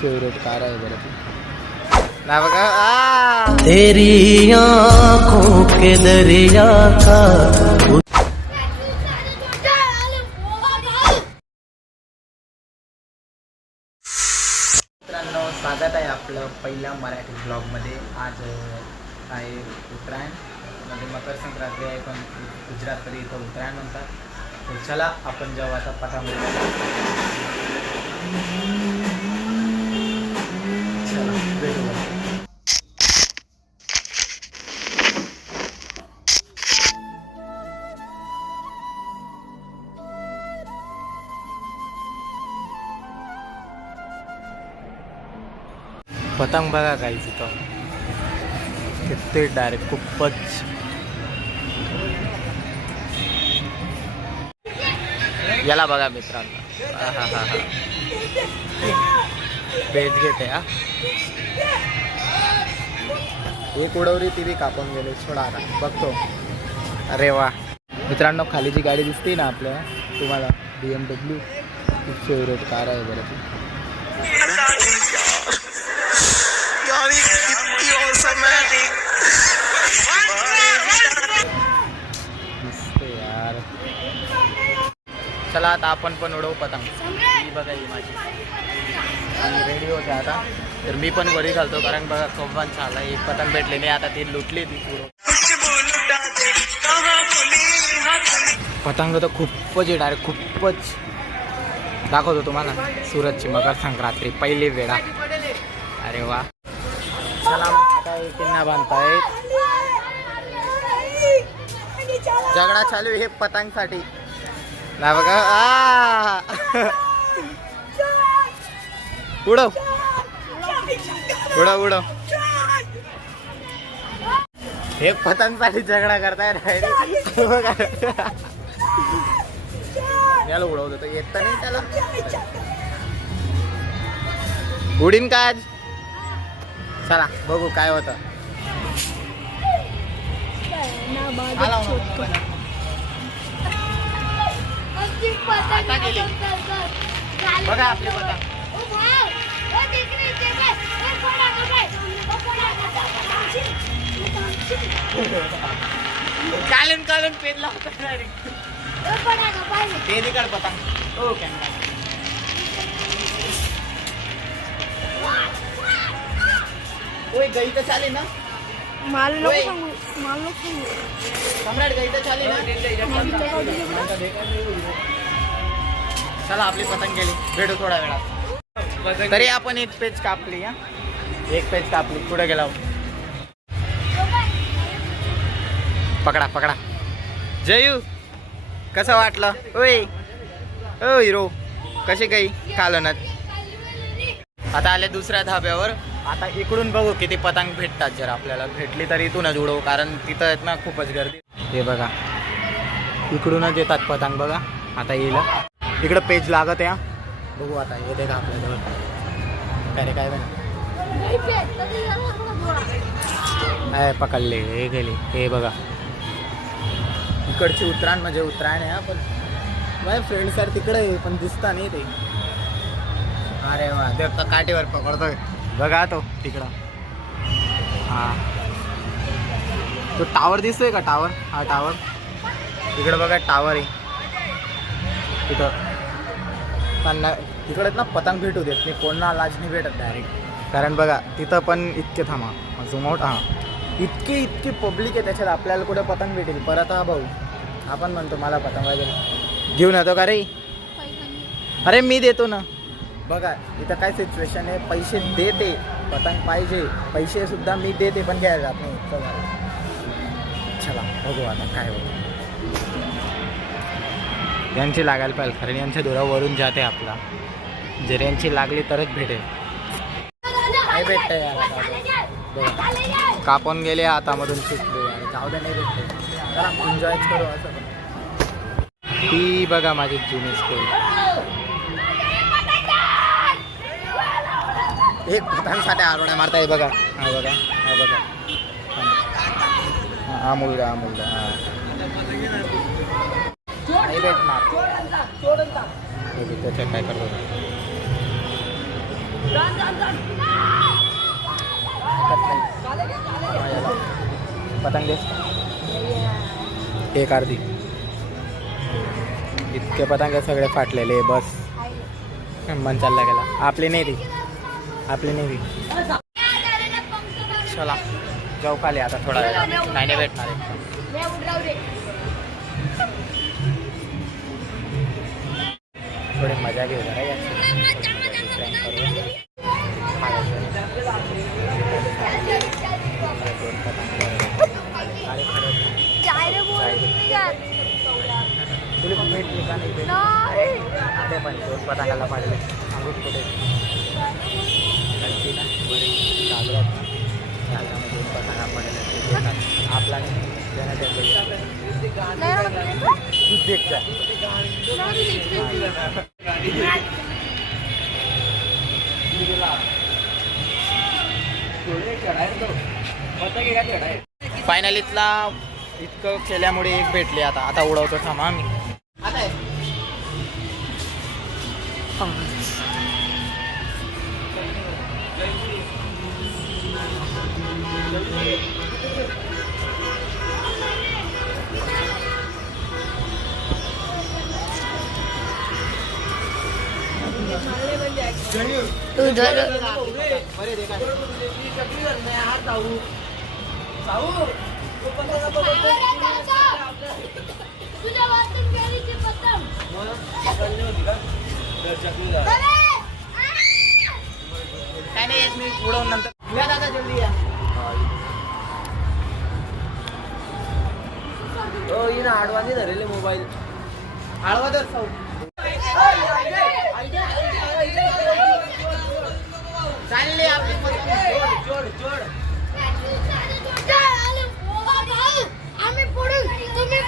Favourite car आहे बरं ती ना बघा तेरी आँखों के दरिया का मित्रांनो, स्वागत आहे आपलं पहिल्या मराठी ब्लॉगमध्ये. आज आहे उत्तरायण, म्हणजे मकर संक्रांती आहे, पण गुजरातमध्ये इथं उत्तरायण म्हणतात. तर चला आपण जेव्हा आता पटांगोळी चला भेटू. पतंग बघा काहीच इथं किती डायरेक्ट खूपच. याला बघा मित्रांनो, पेज घेते हा. एक उडवली ती बी कापून गेले. छोडा आता बघतो. अरे वा मित्रांनो, खाली जी गाडी दिसते ना आपल्या तुम्हाला, BMW खूप फेवरेट कार आहे बरं ती. मस्त यार. चला आता आपण पण उडवू पतंग. ही बघा ही माझी रेडी होते आता. तर मी पण वरी घालतो, कारण बघा कव्वान झाला. एक पतंग भेटली नाही, आता ती लुटली ती उडव. पतंग तर खूपच आहे डायरेक्ट, खूपच. दाखवतो तुम्हाला सुरतची मकर संक्रांती पहिली वेळा. अरे वा. चला काय किन्ना बांधताय. झगडा चालू हे पतंग साठी ना बघा. उडव उडव उडव. हे पतंग साठी झगडा करताय बघा. याला उडवतो तर येत नाही त्याला. उडीन काय आज. चला बघू काय होतं. बघा आपले पतंग. कालन कालन पेरला होता ते निकाल पतंग. ओके ओय गई तर चाले ना. माल नको सांगू, माल नको सांगू. सम्राट गई तर चाले ना. चला आपली पतंग गेली. भेटू थोड्या वेळात. तरी आपण एक पेज कापली. हा एक पेज कापली. पुढे गेला. पकडा पकडा. जयू कसं वाटलं. ओय ओ हिरो कशी काही कालनत. आता आले दुसऱ्या धाब्यावर. आता इकडून बघू किती पतंग भेटतात. जर आपल्याला भेटली तर इथूनच उडवू, कारण तिथं आहेत ना खूपच गर्दी. हे बघा इकडूनच येतात पतंग. बघा आता येईल इकडं पेज लागत आहे. बघू आता येते का आपल्याजवळ. काय रे काय काय पकडले. हे गेले. हे बघा इकडची उत्तरायण म्हणजे उत्तरायण आहे. पण माझे फ्रेंड सर तिकडे आहे, पण दिसता नाही ते. अरे वा देवता काठीवर पकडतोय बघा तो तिकडं. हा तो टावर दिसतोय का. टावर हा टावर तिकडं बघा. टावर आहे तिथं. त्यांना तिकडे ना पतंग भेटू देत नाही. कोणाला लाज नाही भेटत डायरेक्ट. कारण बघा तिथं पण इतके थांबा झुमवट. हां इतकी पब्लिक आहे त्याच्यात. आपल्याला कुठे पतंग भेटेल. परत हा भाऊ आपण म्हणतो मला पतंग वगैरे घेऊन येतो का रे. अरे मी देतो ना. बघा इथं काय सिच्युएशन आहे. पैसे देते पतंग पाहिजे. पैसे सुद्धा मी देते पण घ्यायला जात नाही. चला बघू आता काय होतं. यांची लागायला पाहिजे, कारण यांच्या दोरावरून जाते आपला. जर यांची लागली तरच भेटेल. नाही भेटतंय यार. कापून गेले हातामधून सुटले यार. जाऊ दे नाही भेटते. चला एन्जॉयच करू असं. ती बघा माझी जुनी स्कूल. एक पतंगसाठी आरोड्या मारताय बघा. हा बघा हा बघा. हा मुलगा हा मुलगा. हा नाही भेटणार. त्याच्या काय करतो. पतंग दे एक अर्धी. इतके पतंग सगळे फाटलेले. बस मन चालला गेला. आपली नाही ती. चला जाऊ खाली आता थोडा वेळ. काही नाही भेटणार आहे. थोडी मजा घेऊ जरा याची. तुला पण भेटली का नाही भेटली? ते पण 2 पतंगाला पाडले. सांगूच कुठे नक्की ना बरे चालू आहेत ना. 2 पतंगा पडले ते देतात. आपला नाही देण्यात तूच देखचा. फायनलीतला इतकं केल्यामुळे एक भेटले. आता उडवतो थांबा आम्ही. आता काय नाही 1 मिनिट उडवून नंतर या दादा जल्दी या. आडवानी धरेले मोबाईल. आळवा तर साऊ चालले आपली जोड. आम्ही पडून तुम्ही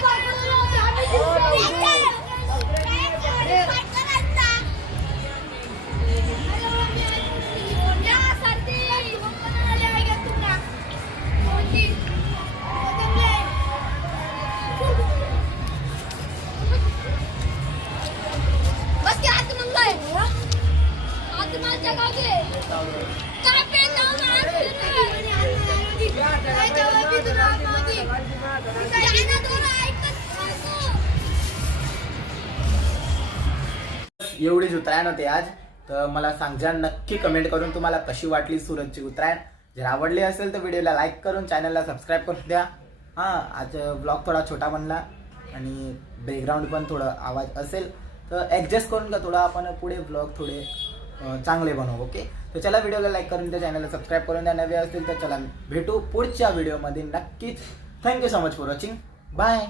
एवढीच उत्तरायण होते आज. तर मला सांगा नक्की कमेंट करून तुम्हाला कशी वाटली सुरतची उत्तरायण. जर आवडली असेल तर व्हिडिओला लाईक करून चॅनलला सबस्क्राईब करून द्या. आज ब्लॉग थोडा छोटा बनला आणि बॅकग्राऊंड पण थोडं आवाज असेल तर ॲडजस्ट करून का थोडा आपण पुढे ब्लॉग थोडे चांगले बनवू. ओके. तर चला व्हिडिओला लाईक करून द्या. चॅनलला सबस्क्राईब करून द्या. नवे असतील तर चला भेटू पुढच्या व्हिडिओमध्ये नक्कीच. Thank you so much for watching. Bye.